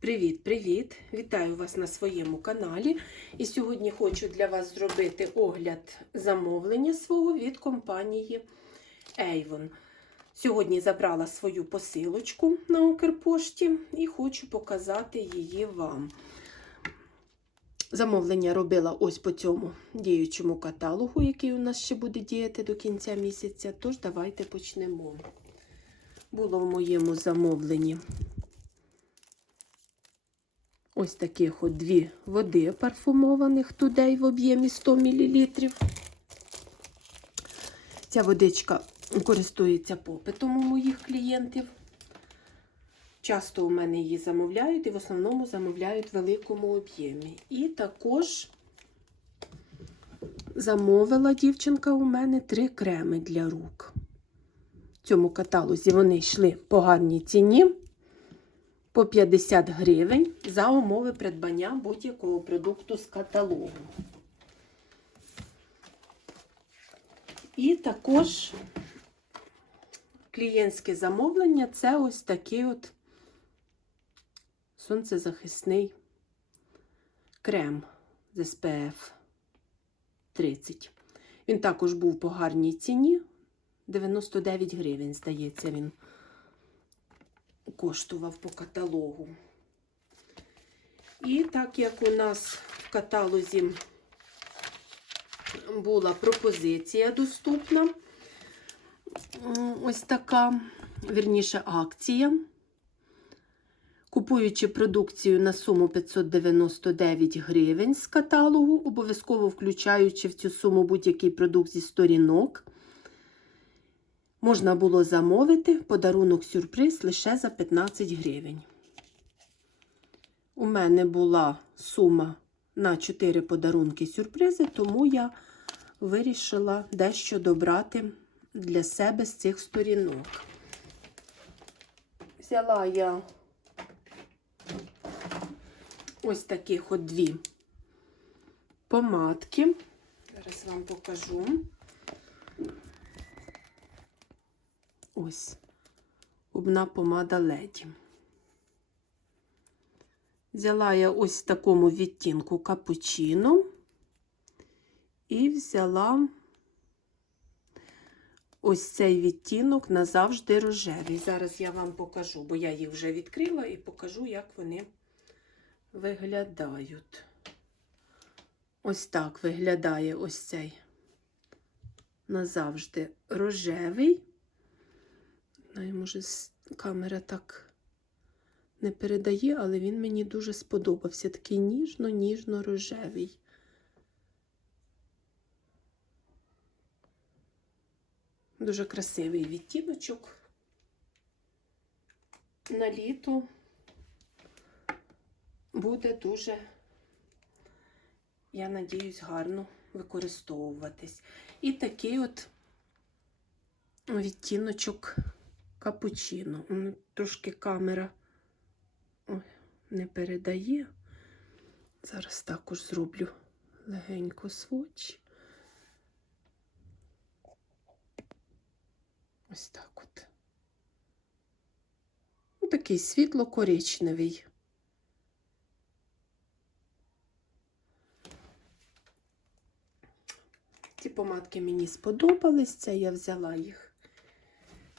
Привіт-привіт! Вітаю вас на своєму каналі. І сьогодні хочу для вас зробити огляд замовлення свого від компанії Avon. Сьогодні забрала свою посилочку на Укрпошті і хочу показати її вам. Замовлення робила ось по цьому діючому каталогу, який у нас ще буде діяти до кінця місяця. Тож давайте почнемо. Було в моєму замовленні ось таких от дві води парфумованих тудей в об'ємі 100 мл. Ця водичка користується попитом у моїх клієнтів. Часто у мене її замовляють і в основному замовляють в великому об'ємі. І також замовила дівчинка у мене три креми для рук. В цьому каталозі вони йшли по гарній ціні по 50 гривень за умови придбання будь-якого продукту з каталогу. І також клієнтське замовлення це ось такий от сонцезахисний крем з SPF 30. Він також був по гарній ціні. 99 гривень, здається, він коштував по каталогу. І так як у нас в каталозі була пропозиція доступна, ось така, вірніше, акція. Купуючи продукцію на суму 599 гривень з каталогу, обов'язково включаючи в цю суму будь-який продукт зі сторінок, можна було замовити подарунок сюрприз лише за 15 гривень. У мене була сума на 4 подарунки сюрпризи, тому я вирішила дещо добрати для себе з цих сторінок. Взяла я ось таких от дві помадки. Зараз вам покажу. Ось губна помада леді. Взяла я ось в такому відтінку капучино і взяла ось цей відтінок назавжди рожевий. Зараз я вам покажу, бо я їх вже відкрила і покажу, як вони виглядають. Ось так виглядає ось цей назавжди рожевий. Знаю, може, камера так не передає, але він мені дуже сподобався. Такий ніжно-ніжно-рожевий. Дуже красивий відтіночок. На літо буде дуже, я надіюсь, гарно використовуватись. І такий от відтіночок капучино. Трошки камера ой, не передає. Зараз також зроблю легенько сводч. Ось так от. Ну, такий світло-коричневий. Ці помадки мені сподобались, це я взяла їх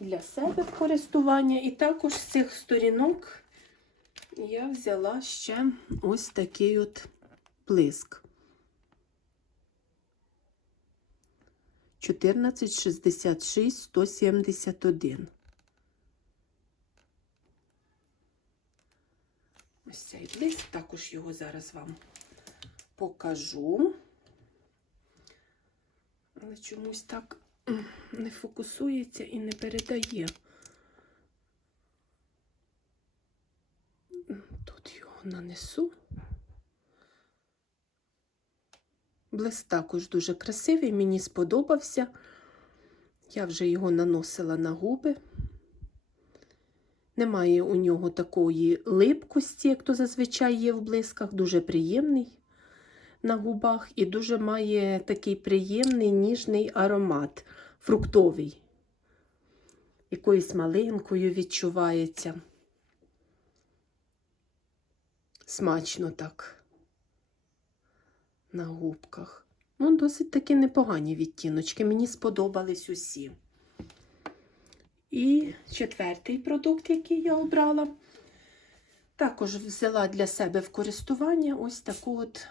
для себе користування. І також з цих сторінок я взяла ще ось такий от блиск. 1466 171. Ось цей блиск, також його зараз вам покажу. Але чомусь так не фокусується і не передає. Тут його нанесу. Блиск також дуже красивий, мені сподобався. Я вже його наносила на губи. Немає у нього такої липкості, як то зазвичай є в блисках, дуже приємний на губах і дуже має такий приємний ніжний аромат, фруктовий. Якоюсь малинкою відчувається. смачно так на губках. Ну, досить таки непогані відтіночки. Мені сподобались усі. І четвертий продукт, який я обрала, також взяла для себе в користування ось таку от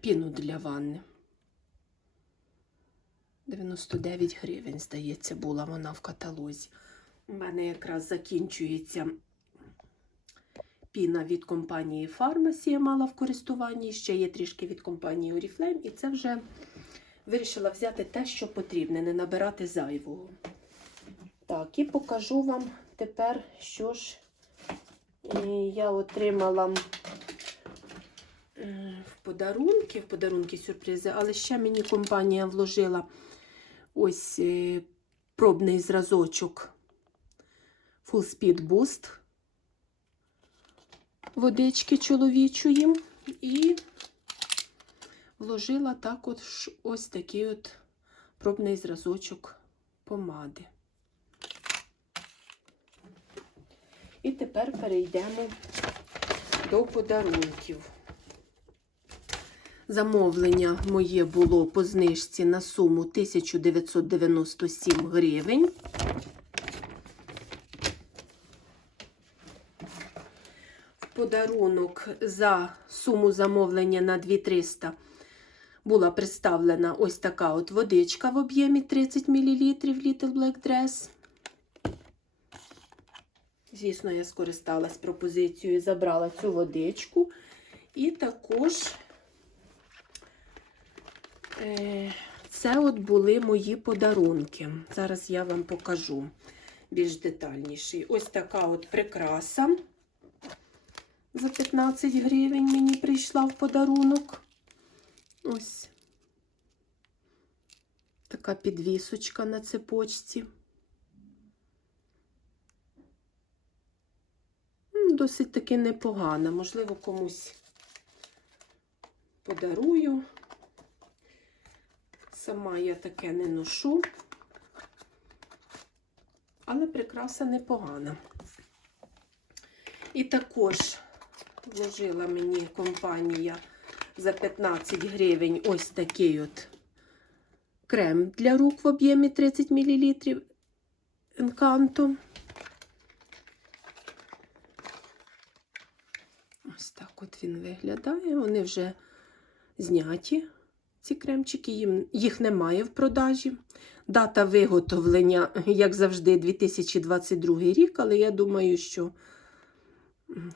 піну для ванни. 99 гривень, здається, була вона в каталозі. У мене якраз закінчується піна від компанії Pharmacy, я мала в користуванні. Ще є трішки від компанії Oriflame, і це вже вирішила взяти те, що потрібне, не набирати зайвого. Так, і покажу вам тепер, що ж е, я отримала подарунки, подарунки сюрпризи, але ще мені компанія вложила ось е, пробний зразочок Full Speed Boost водички чоловічої і вложила також ось такий от пробний зразочок помади. І тепер перейдемо до подарунків. Замовлення моє було по знижці на суму 1997 гривень. В подарунок за суму замовлення на 2300 була представлена ось така от водичка в об'ємі 30 мл Little Black Dress. Звісно, я скористалась пропозицією забрала цю водичку. І також це от були мої подарунки. Зараз я вам покажу більш детальніше. Ось така от прикраса за 15 гривень мені прийшла в подарунок. Ось така підвісочка на цепочці. Досить таки непогана. Можливо, комусь подарую. Сама я таке не ношу, але прикраса непогана. І також вложила мені компанія за 15 гривень ось такий от крем для рук в об'ємі 30 мл Encanto. Ось так от він виглядає. Вони вже зняті, ці кремчики, їх немає в продажі. Дата виготовлення, як завжди, 2022 рік, але я думаю, що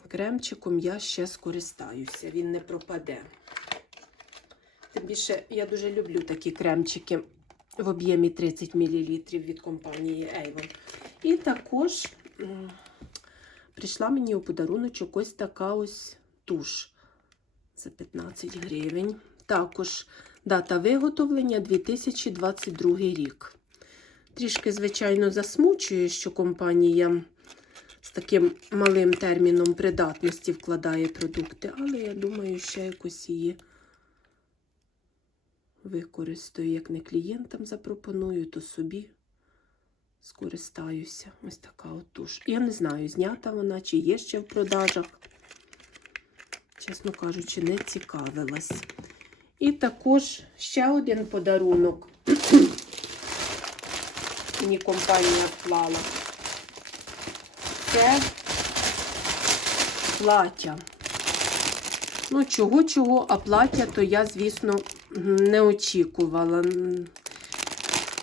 кремчиком я ще скористаюся, він не пропаде. Тим більше я дуже люблю такі кремчики в об'ємі 30 мл від компанії Avon. І також прийшла мені у подаруночок ось така ось туш за 15 гривень. Також дата виготовлення 2022 рік. Трішки, звичайно, засмучує, що компанія з таким малим терміном придатності вкладає продукти, але я думаю, ще якось її використаю. Як не клієнтам запропоную, то собі скористаюся. Ось така от туш. Я не знаю, знята вона чи є ще в продажах. Чесно кажучи, не цікавилась. І також ще один подарунок. Мені компанія вклала. Це плаття. Ну, чого-чого, а плаття, то я, звісно, не очікувала.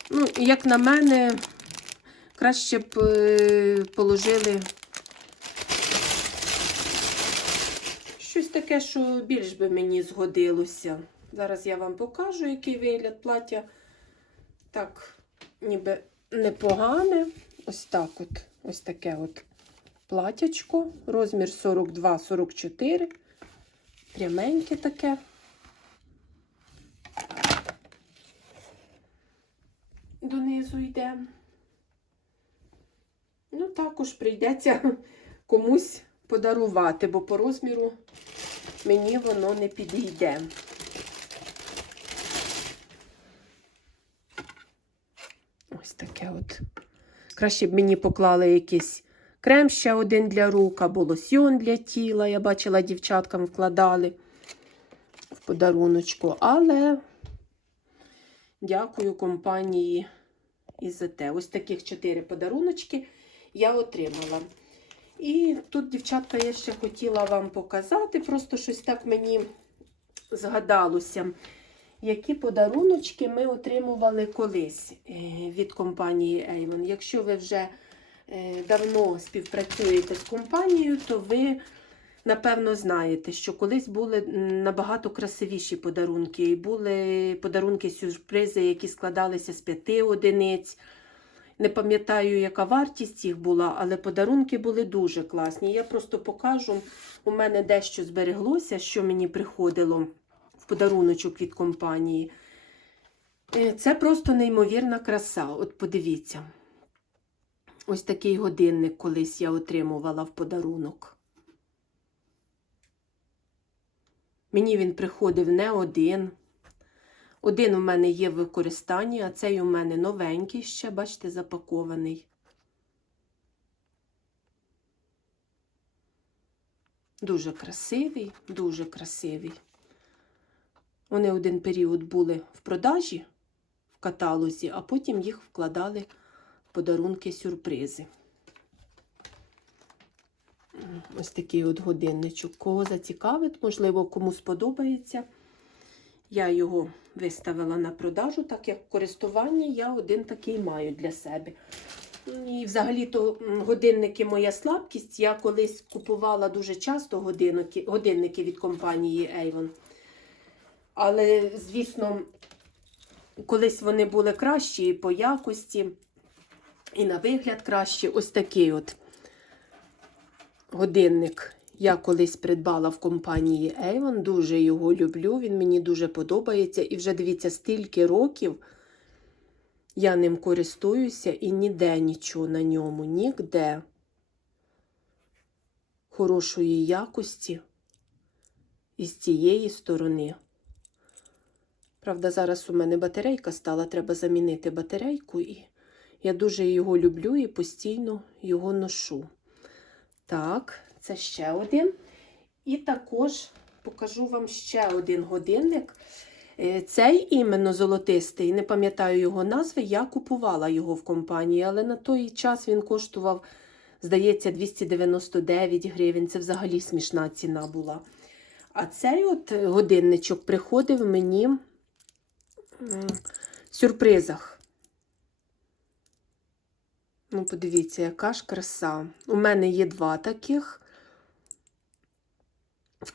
Ну, як на мене, краще б е, положили щось таке, що більш би мені згодилося. Зараз я вам покажу, який вигляд плаття. Так, ніби непогане. Ось так от. Ось таке от платячко. Розмір 42-44. Пряменьке таке. Донизу йде. Ну, також прийдеться комусь подарувати, бо по розміру мені воно не підійде. Ось таке от. Краще б мені поклали якийсь крем ще один для рук, або лосьйон для тіла. Я бачила, дівчаткам вкладали в подаруночку. Але дякую компанії ІЗТ. Ось таких чотири подаруночки я отримала. І тут, дівчатка, я ще хотіла вам показати, просто щось так мені згадалося, які подаруночки ми отримували колись е, від компанії Avon. Якщо ви вже е, давно співпрацюєте з компанією, то ви, напевно, знаєте, що колись були набагато красивіші подарунки. І були подарунки-сюрпризи, які складалися з п'яти одиниць. Не пам'ятаю, яка вартість їх була, але подарунки були дуже класні. Я просто покажу. У мене дещо збереглося, що мені приходило в подаруночок від компанії. Е, Це просто неймовірна краса. От подивіться. Ось такий годинник колись я отримувала в подарунок. Мені він приходив не один. Один у мене є в використанні, а цей у мене новенький ще, бачите, запакований. Дуже красивий, дуже красивий. Вони один період були в продажі в каталозі, а потім їх вкладали в подарунки-сюрпризи. Ось такий от годинничок. Кого зацікавить, можливо, кому сподобається. Я його виставила на продажу, так як в користуванні я один такий маю для себе. І взагалі-то годинники моя слабкість. Я колись купувала дуже часто годинники від компанії Avon. Але, звісно, колись вони були кращі по якості, і на вигляд кращі. Ось такий от годинник я колись придбала в компанії Avon. Дуже його люблю, він мені дуже подобається. І вже дивіться, стільки років я ним користуюся і ніде нічого на ньому, ніде хорошої якості і з цієї сторони. Правда, зараз у мене батарейка стала, треба замінити батарейку, і я дуже його люблю і постійно його ношу. Так, це ще один. І також покажу вам ще один годинник. Е, Цей іменно золотистий, не пам'ятаю його назви, я купувала його в компанії, але на той час він коштував, здається, 299 гривень. Це взагалі смішна ціна була. А цей от годинничок приходив мені сюрпризах. Ну, подивіться, яка ж краса. У мене є два таких.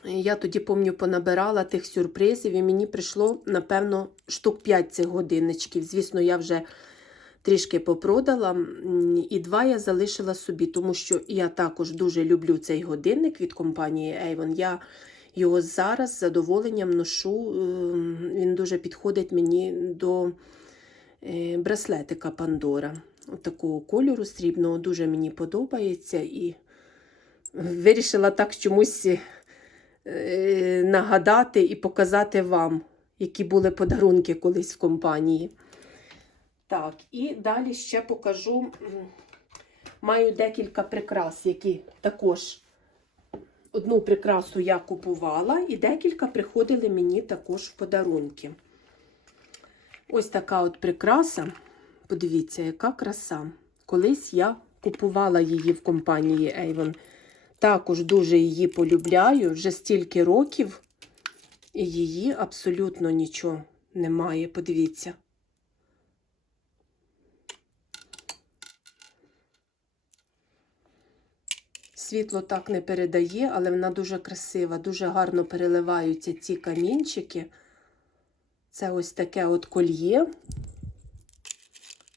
Я тоді, пам'ятаю, понабирала тих сюрпризів, і мені прийшло, напевно, штук 5 цих годинничків. Звісно, я вже трішки попродала, і два я залишила собі, тому що я також дуже люблю цей годинник від компанії Avon. Я його зараз з задоволенням ношу. ем, Він дуже підходить мені до е, браслетика Пандора. От такого кольору срібного дуже мені подобається. І вирішила так чомусь е, нагадати і показати вам, які були подарунки колись в компанії. Так, і далі ще покажу. Маю декілька прикрас, які також одну прикрасу я купувала, і декілька приходили мені також в подарунки. Ось така от прикраса. Подивіться, яка краса. Колись я купувала її в компанії Avon. Також дуже її полюбляю. Вже стільки років, і її абсолютно нічого немає. Подивіться. Світло так не передає, але вона дуже красива, дуже гарно переливаються ці камінчики. Це ось таке от кольє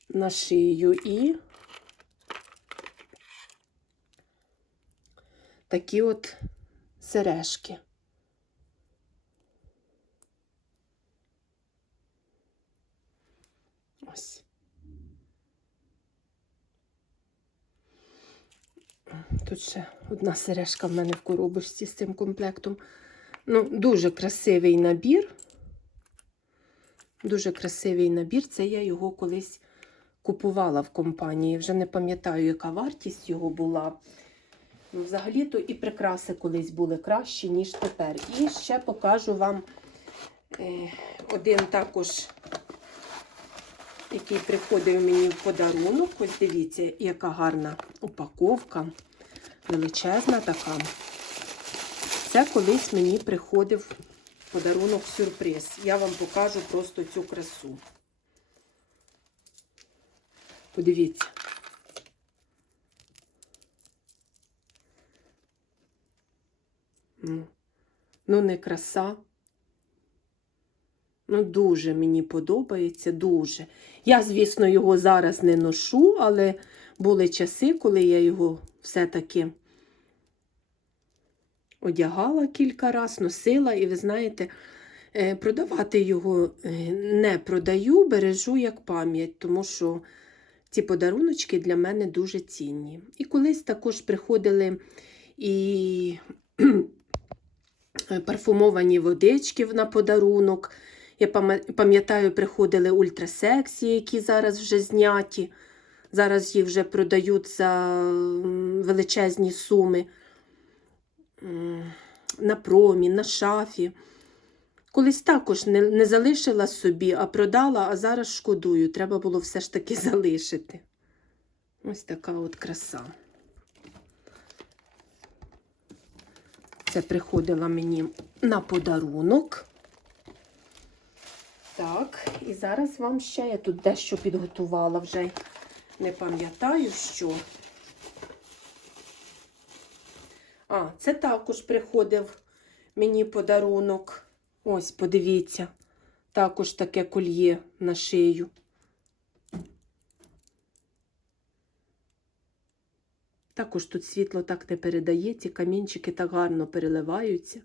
на шию і такі от сережки. Ось. Тут ще одна сережка в мене в коробочці з цим комплектом. Ну, дуже красивий набір. Дуже красивий набір. Це я його колись купувала в компанії. Вже не пам'ятаю, яка вартість його була. Ну, Взагалі-то і прикраси колись були кращі, ніж тепер. І ще покажу вам е, один також, який приходив мені в подарунок. Ось дивіться, яка гарна упаковка, величезна така. Це колись мені приходив подарунок сюрприз. Я вам покажу просто цю красу. Подивіться. Ну, ну не краса. Ну, дуже мені подобається, дуже. Я, звісно, його зараз не ношу, але були часи, коли я його все-таки одягала кілька разів, носила, і ви знаєте, е, продавати його е, не продаю, бережу як пам'ять, тому що ці подаруночки для мене дуже цінні. І колись також приходили і парфумовані водички на подарунок. Я пам'ятаю, приходили ультрасексі, які зараз вже зняті. Зараз їх вже продають за величезні суми на промі, на шафі. Колись також не, не залишила собі, а продала, а зараз шкодую. Треба було все ж таки залишити. Ось така от краса. Це приходила мені на подарунок. Так, і зараз вам ще я тут дещо підготувала вже не пам'ятаю, що. А, це також приходив мені подарунок. Ось, подивіться, також таке кольє на шию. Також тут світло так не передає, ці камінчики так гарно переливаються.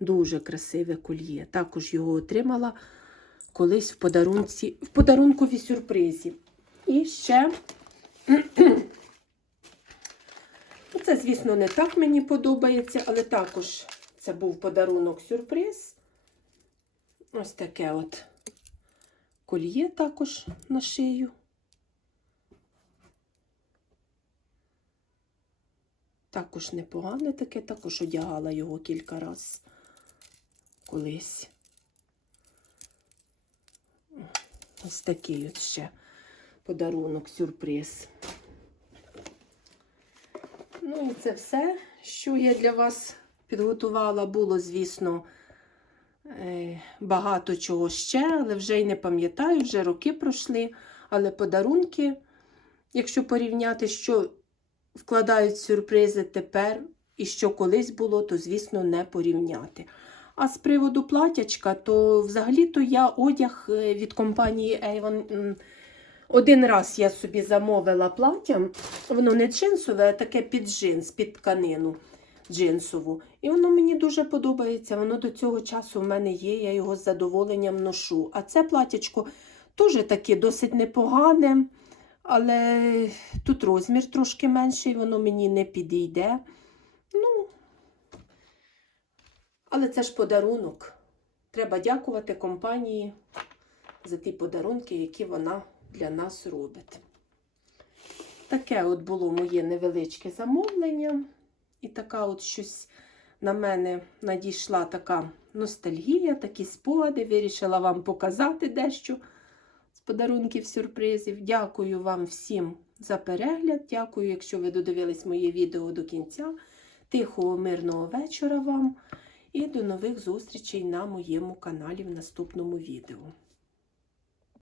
Дуже красиве кольє. Також його отримала колись в подарунці, в подарунковій сюрпризі. І ще, ну, це, звісно, не так мені подобається, але також це був подарунок сюрприз. Ось таке от кольє також на шию. Також непогане таке, також одягала його кілька разів колись. Ось такий от ще подарунок, сюрприз. Ну і це все, що я для вас підготувала. Було, звісно, е, багато чого ще, але вже й не пам'ятаю, вже роки пройшли. Але подарунки, якщо порівняти, що вкладають сюрпризи тепер і що колись було, то, звісно, не порівняти. А з приводу платячка, то взагалі-то я одяг е, від компанії Avon. Один раз я собі замовила плаття, воно не джинсове, а таке під джинс, під тканину джинсову. І воно мені дуже подобається. Воно до цього часу в мене є, я його з задоволенням ношу. А це платячко теж таке досить непогане, але тут розмір трошки менший, воно мені не підійде. Ну, але це ж подарунок. Треба дякувати компанії за ті подарунки, які вона для нас робить. Таке от було моє невеличке замовлення. І така от щось на мене надійшла така ностальгія, такі спогади. Вирішила вам показати дещо з подарунків сюрпризів. Дякую вам всім за перегляд. Дякую, якщо ви додивились моє відео до кінця. Тихого, мирного вечора вам. І до нових зустрічей на моєму каналі в наступному відео.